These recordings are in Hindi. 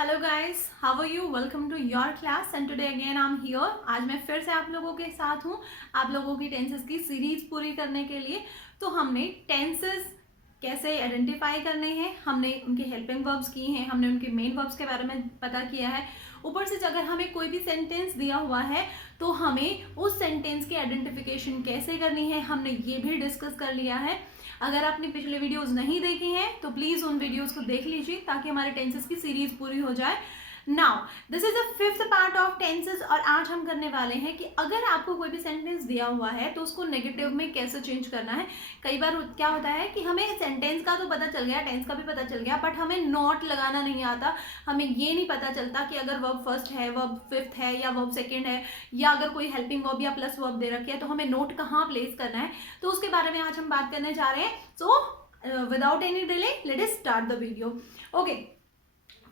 Hello guys, how are you? Welcome to your class and today again I am here. आज मैं फिर से आप लोगों के साथ हूँ, आप लोगों की टेंसेस की सीरीज पूरी करने के लिए। तो हमने टेंसेस कैसे आइडेंटिफाई करने हैं, हमने उनके हेल्पिंग वर्ब्स किए हैं, हमने उनके मेन वर्ब्स के बारे में पता किया है। ऊपर से अगर हमें कोई भी सेंटेंस दिया हुआ है तो हमें उस सेंटेंस की आइडेंटिफिकेशन कैसे करनी है, हमने ये भी डिस्कस कर लिया है। अगर आपने पिछले वीडियोस नहीं देखे हैं तो प्लीज उन वीडियोस को देख लीजिए ताकि हमारे टेंसेस की सीरीज पूरी हो जाए। Now this is the fifth part of tenses और आज हम करने वाले हैं कि अगर आपको कोई भी सेंटेंस दिया हुआ है तो उसको नेगेटिव में कैसे चेंज करना है। कई बार क्या होता है कि हमें सेंटेंस का तो पता चल गया, टेंस का भी पता चल गया, बट हमें नॉट लगाना नहीं आता। हमें ये नहीं पता चलता कि अगर वर्ब फर्स्ट है, वर्ब फिफ्थ है या वर्ब सेकेंड है, या अगर कोई हेल्पिंग वर्ब या प्लस वर्ब दे रखी है तो हमें नोट कहाँ प्लेस करना है। तो उसके बारे में आज हम बात करने जा रहे हैं। So without any delay let us start the video. Okay,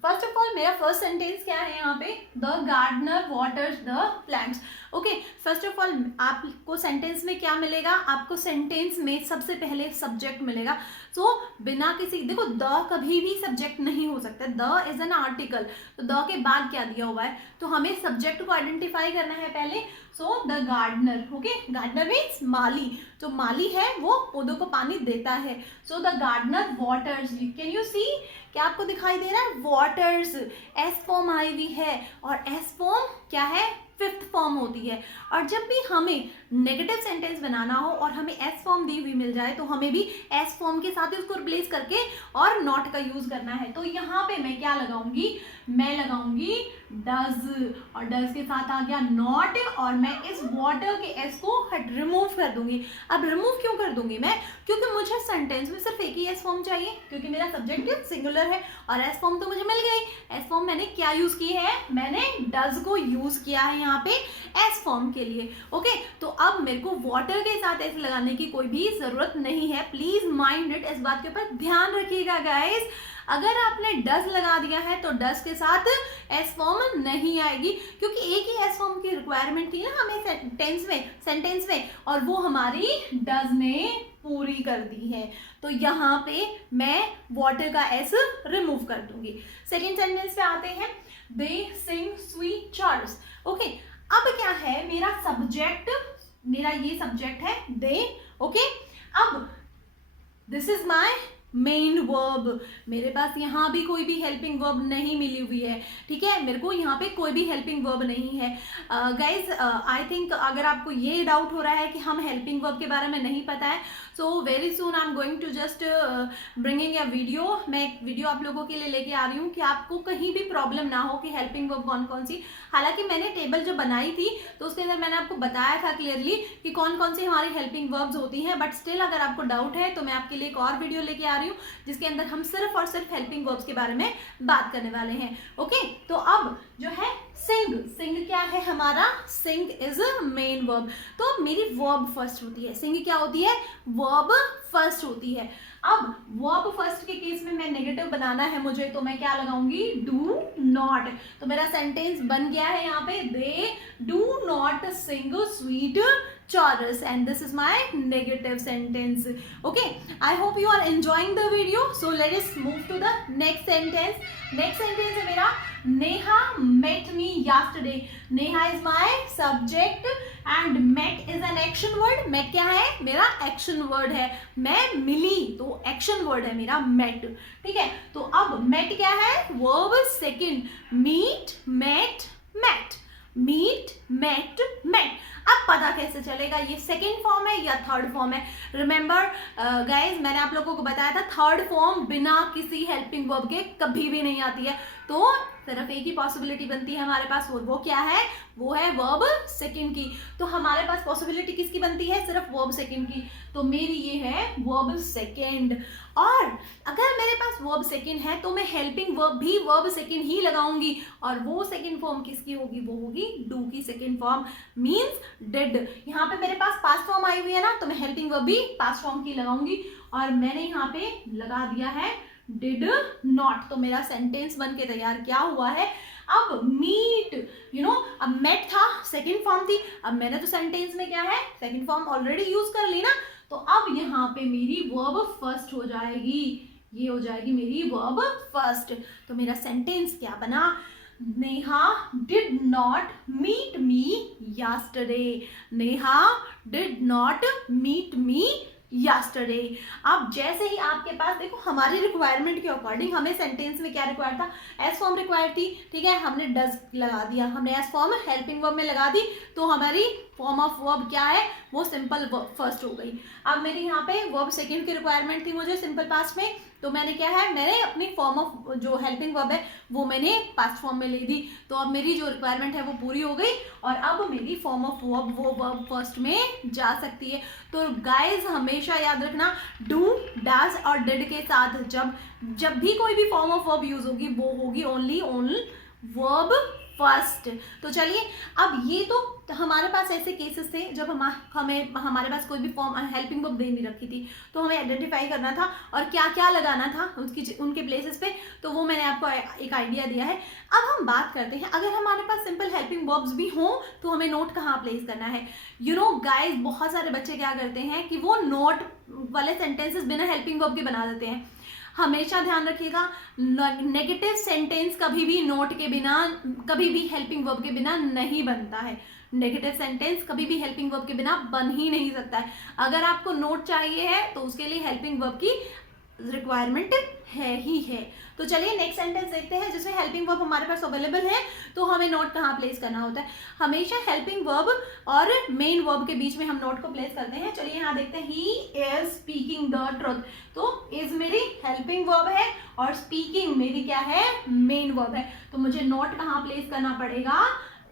first of all मेरा फर्स्ट सेंटेंस क्या है यहाँ पे, the gardener waters the plants. Okay, first of all आपको सेंटेंस में क्या मिलेगा, आपको सेंटेंस में सबसे पहले सब्जेक्ट मिलेगा। सो बिना किसी, देखो द कभी भी सब्जेक्ट नहीं हो सकता, द इज एन आर्टिकल। तो द के बाद क्या दिया हुआ है तो हमें सब्जेक्ट को आइडेंटिफाई करना है पहले। So the gardener, okay, gardener means माली। जो माली है वो पौधों को पानी देता है। So the gardener waters, can you see, क्या आपको दिखाई दे रहा है, वाटर्स, एस फॉर्म आई हुई है और एस फॉर्म क्या है, फिफ्थ फॉर्म होती है। और जब भी हमें नेगेटिव सेंटेंस बनाना हो और हमें एस फॉर्म दी हुई मिल जाए तो हमें भी एस फॉर्म के साथ ही उसको रिप्लेस करके और नॉट का यूज करना है। तो यहाँ पे मैं क्या लगाऊंगी, मैं लगाऊंगी डज, और डज के साथ आ गया नॉट, और मैं इस वाटर के एस को रिमूव कर दूंगी। अब रिमूव क्यों कर दूंगी मैं, क्योंकि मुझे सेंटेंस में सिर्फ एक ही एस फॉर्म चाहिए, क्योंकि मेरा सब्जेक्ट सिंगुलर है और एस फॉर्म तो मुझे मिल गई। एस फॉर्म मैंने क्या यूज की है, मैंने डज को यूज किया है यहाँ पे एस फॉर्म के लिए। ओके, तो अब मेरे को वाटर के साथ एस लगाने की कोई भी जरूरत नहीं है। प्लीज माइंड इट, इस बात के ऊपर ध्यान रखिएगा गाइस। अगर आपने डज लगा दिया है तो डज के साथ एस फॉर्म नहीं आएगी, क्योंकि एक ही एस फॉर्म की रिक्वायरमेंट थी ना हमें सेंटेंस में, और वो हमारी डज ने पूरी कर दी है। तो यहाँ पे मैं वाटर का एस रिमूव कर दूंगी। सेकेंड सेंटेंस पे आते हैं, दे सिंग स्वीट चॉर्स। ओके, अब क्या है, मेरा सब्जेक्ट, मेरा ये सब्जेक्ट है दे। ओके, अब this is my main verb. मेरे पास यहाँ भी कोई भी हेल्पिंग वर्ब नहीं मिली हुई है, ठीक है, मेरे को यहाँ पे कोई भी हेल्पिंग वर्ब नहीं है। गाइज आई थिंक अगर आपको ये डाउट हो रहा है कि हम हेल्पिंग वर्ब के बारे में नहीं पता है, so very soon I am going to just bringing a video. मैं एक वीडियो आप लोगों के लिए लेके आ रही हूँ कि आपको कहीं भी प्रॉब्लम ना हो कि हेल्पिंग वर्ब कौन कौन सी। हालांकि मैंने टेबल जो बनाई थी तो उसके अंदर मैंने आपको बताया था क्लियरली कि कौन कौन सी हमारी हेल्पिंग वर्ब्स होती हैं, बट स्टिल अगर आपको डाउट है तो मैं आपके लिए एक और वीडियो लेके आ रही हूँ जिसके अंदर हम सिर्फ और सिर्फ हेल्पिंग वर्ब्स के बारे में बात करने वाले हैं। ओके, तो अब जो है सिंग, सिंग क्या है हमारा, सिंग इज अ मेन वर्ब। तो मेरी वर्ब फर्स्ट होती है, सिंग क्या होती है, वर्ब फर्स्ट होती है। अब वर्ब फर्स्ट के केस में मैं नेगेटिव बनाना है मुझे, तो मैं क्या लगाऊंगी, डू नॉट। तो मेरा सेंटेंस बन गया है यहाँ पे, they do not sing sweet chorus, and this is my negative sentence. Okay, I hope you are enjoying the video. So let us move to the next sentence. Next sentence है मेरा, Neha met me yesterday. Neha is my subject and met is an action word. met क्या है, मेरा action word है, मैं मिली तो action word है मेरा met, ठीक है। तो अब met क्या है, verb second, meet, met, met, meet, met, met। अब पता कैसे चलेगा ये सेकेंड फॉर्म है या थर्ड फॉर्म है। रिमेंबर गाइज, मैंने आप लोगों को बताया था थर्ड फॉर्म बिना किसी हेल्पिंग वर्ब के कभी भी नहीं आती है। तो सिर्फ एक ही पॉसिबिलिटी बनती है हमारे पास, वो क्या है, वो है वर्ब सेकंड की। तो हमारे पास पॉसिबिलिटी किसकी बनती है, सिर्फ वर्ब सेकंड की। तो मेरी ये है वर्ब सेकंड। और अगर मेरे पास वर्ब सेकंड है तो मैं हेल्पिंग वर्ब भी वर्ब सेकंड ही लगाऊंगी, और वो सेकंड फॉर्म किसकी होगी, वो होगी डू की सेकंड फॉर्म, मींस डिड। यहाँ पे मेरे पास पास्ट फॉर्म आई हुई है ना, तो मैं हेल्पिंग वर्ब भी पास्ट फॉर्म की लगाऊंगी, और मैंने यहाँ पे लगा दिया है डिड नॉट। तो मेरा सेंटेंस बन के तैयार क्या हुआ है, अब मीट, अब मेट था सेकंड फॉर्म थी, अब मैंने तो सेंटेंस में क्या है, सेकंड फॉर्म ऑलरेडी यूज कर ली ना, तो अब यहाँ पे मेरी वर्ब फर्स्ट हो जाएगी। ये हो जाएगी मेरी वर्ब फर्स्ट। तो मेरा सेंटेंस क्या बना, Neha did not meet me yesterday, Neha did not meet me yesterday. अब जैसे ही आपके पास देखो हमारी रिक्वायरमेंट के अकॉर्डिंग हमें सेंटेंस में क्या रिक्वायर था, एस फॉर्म रिक्वायर थी, ठीक है, हमने डज लगा दिया, हमने एस फॉर्म हेल्पिंग वर्ब में लगा दी, तो हमारी फॉर्म ऑफ वर्ब क्या है, वो सिंपल वर्ब फर्स्ट हो गई। अब मेरी यहाँ पे वर्ब सेकंड की रिक्वायरमेंट थी मुझे सिंपल पास्ट में, तो मैंने क्या है, मैंने अपनी फॉर्म ऑफ जो हेल्पिंग वर्ब है वो मैंने पास्ट फॉर्म में ले दी, तो अब मेरी जो रिक्वायरमेंट है वो पूरी हो गई और अब मेरी फॉर्म ऑफ वर्ब वो वर्ब फर्स्ट में जा सकती है। तो गाइज हमेशा याद रखना, डू, डज और डिड के साथ जब भी कोई भी फॉर्म ऑफ वर्ब यूज होगी वो होगी ओनली वर्ब फर्स्ट। तो चलिए, अब ये तो हमारे पास ऐसे केसेस थे जब हमारे पास कोई भी फॉर्म हेल्पिंग वर्ब दे नहीं रखी थी, तो हमें आइडेंटिफाई करना था और क्या क्या लगाना था उनके प्लेसेस पे, तो वो मैंने आपको एक आइडिया दिया है। अब हम बात करते हैं, अगर हमारे पास सिंपल हेल्पिंग वर्ब्स भी हों तो हमें नोट कहाँ प्लेस करना है। यू नो गाइज, बहुत सारे बच्चे क्या करते हैं कि वो नोट वाले सेंटेंसेस बिना हेल्पिंग वर्ब के बना देते हैं। हमेशा ध्यान रखिएगा, नेगेटिव सेंटेंस कभी भी नोट के बिना, कभी भी हेल्पिंग वर्ब के बिना नहीं बनता है। नेगेटिव सेंटेंस कभी भी हेल्पिंग वर्ब के बिना बन ही नहीं सकता है। अगर आपको नोट चाहिए है तो उसके लिए हेल्पिंग वर्ब की रिक्वायरमेंट है ही है। तो चलिए नेक्स्ट सेंटेंस देखते हैं जिसमें हेल्पिंग वर्ब हमारे पास अवेलेबल है, तो हमें नोट कहाँ प्लेस करना होता है। हमेशा हेल्पिंग वर्ब और मेन वर्ब के बीच में हम नोट को प्लेस करते हैं। चलिए यहाँ देखते हैं, he is speaking the truth, तो इज मेरी हेल्पिंग वर्ब है और स्पीकिंग मेरी क्या है, मेन वर्ब है। तो मुझे नोट कहाँ प्लेस करना पड़ेगा,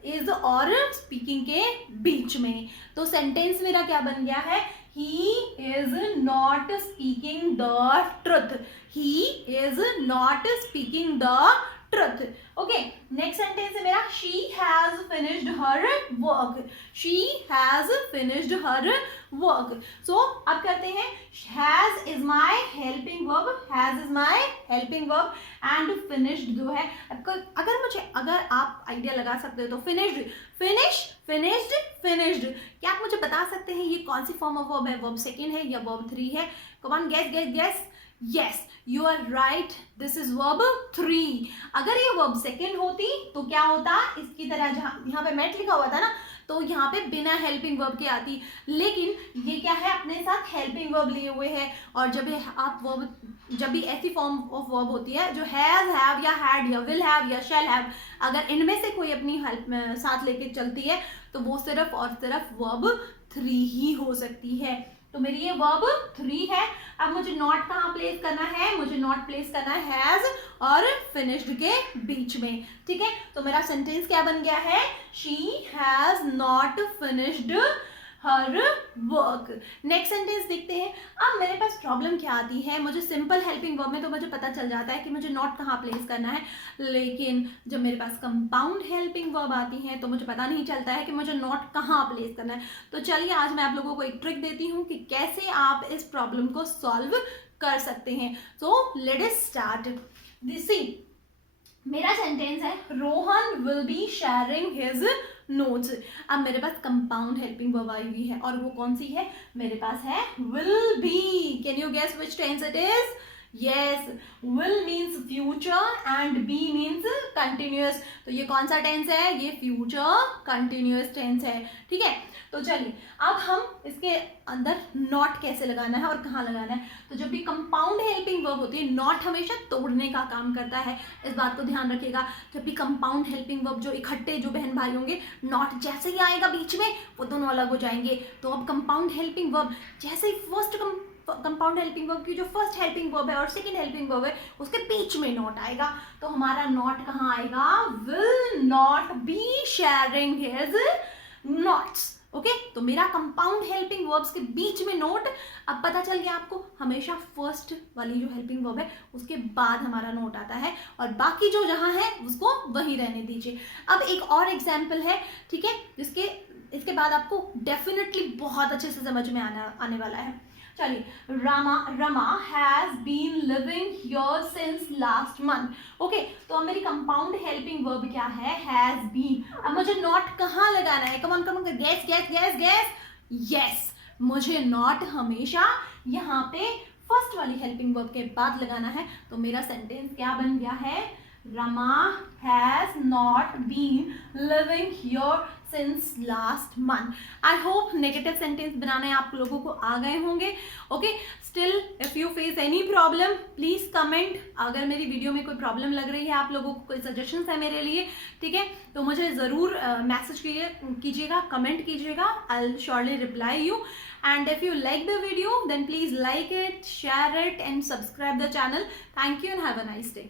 इज और स्पीकिंग के बीच में। तो सेंटेंस मेरा क्या बन गया है, he is not speaking the truth, he is not speaking the truth। Okay, next sentence है मेरा, she has finished her work, she has finished her work। so अब करते हैं, has is my helping verb, has is my helping verb and finished जो है, अगर आप आइडिया लगा सकते हो तो finished, क्या आप मुझे बता सकते हैं ये कौन सी फॉर्म ऑफ वर्ब है, वर्ब सेकंड है या वर्ब 3 है? Come on, guess. Yes, you are right, this is verb 3। अगर ये वर्ब सेकंड होती तो क्या होता, इसकी तरह जहाँ यहाँ पे मेट लिखा हुआ था ना, तो यहाँ पे बिना हेल्पिंग वर्ब के आती, लेकिन ये क्या है, अपने साथ हेल्पिंग वर्ब लिए हुए है। और जब भी ऐसी फॉर्म ऑफ वर्ब होती है जो हैज, हैव या हैड या विल हैव या शैल हैव, अगर इनमें से कोई अपनी हेल्प साथ लेके चलती है तो वो सिर्फ और सिर्फ वर्ब 3 ही हो सकती है। तो मेरी ये वर्ब 3 है। अब मुझे नॉट कहाँ प्लेस करना है, मुझे नॉट प्लेस करना है हैज और फिनिश्ड के बीच में, ठीक है। तो मेरा सेंटेंस क्या बन गया है, she has not finished her work. Next sentence देखते हैं। अब मेरे पास प्रॉब्लम क्या आती है, मुझे सिंपल हेल्पिंग वर्ब में तो मुझे पता चल जाता है कि मुझे नॉट कहाँ प्लेस करना है, लेकिन जब मेरे पास कंपाउंड हेल्पिंग वर्ब आती है तो मुझे पता नहीं चलता है कि मुझे नॉट कहाँ प्लेस करना है। तो चलिए आज मैं आप लोगों को एक ट्रिक देती हूँ कि कैसे आप इस प्रॉब्लम को सॉल्व कर सकते हैं। So let us start. सी, मेरा सेंटेंस है, Rohan will be sharing his notes. अब मेरे पास कंपाउंड हेल्पिंग वर्ब आई हुई है और वो कौन सी है, मेरे पास है will be. Can you guess which tense it is? Yes, will means future and be means continuous. तो ये कौन सा टेंस है, ये फ्यूचर कंटिन्यूअस टेंस है, ठीक है। तो चलिए अब हम इसके अंदर नॉट कैसे लगाना है और कहाँ लगाना है। तो जब भी कंपाउंड हेल्पिंग वर्ब होती है, नॉट हमेशा तोड़ने का काम करता है, इस बात को ध्यान रखिएगा। जब भी कंपाउंड हेल्पिंग वर्ब, जो इकट्ठे जो बहन भाई होंगे, नॉट जैसे ही आएगा बीच में वो दोनों अलग हो जाएंगे। तो अब कंपाउंड हेल्पिंग वर्ब जैसे ही फर्स्ट कंपाउंड हेल्पिंग वर्ब की जो फर्स्ट हेल्पिंग वर्ब है और सेकंड हेल्पिंग वर्ब है उसके बीच में नॉट आएगा, तो हमारा नॉट कहाँ आएगा, will not be sharing his notes. Okay, तो मेरा कंपाउंड हेल्पिंग वर्ब्स के बीच में नोट। अब पता चल गया आपको, हमेशा फर्स्ट वाली जो हेल्पिंग वर्ब है उसके बाद हमारा नोट आता है और बाकी जो जहाँ है उसको वहीं रहने दीजिए। अब एक और एग्जाम्पल है, ठीक है, इसके बाद आपको डेफिनेटली बहुत अच्छे से समझ में आने वाला है। चलिए, Rama has been living here since last month. Okay, तो अब मेरी कंपाउंड हेल्पिंग वर्ब क्या है, हैज बीन। अब मुझे नॉट कहाँ लगाना है, कम ऑन गेस। यस, मुझे नॉट हमेशा यहाँ पे फर्स्ट वाली हेल्पिंग वर्ब के बाद लगाना है। तो मेरा सेंटेंस क्या बन गया है, Rama has not been living here since last month. I hope negative sentence बनाने आप लोगों को आ गए होंगे। Okay, still if you face any problem please comment. अगर मेरी वीडियो में कोई प्रॉब्लम लग रही है, आप लोगों को कोई सजेशंस है मेरे लिए, ठीक है, तो मुझे ज़रूर मैसेज कीजिएगा, कमेंट कीजिएगा, I will surely reply you. And if you like the video, then please like it, share it and subscribe the channel. Thank you and have a nice day.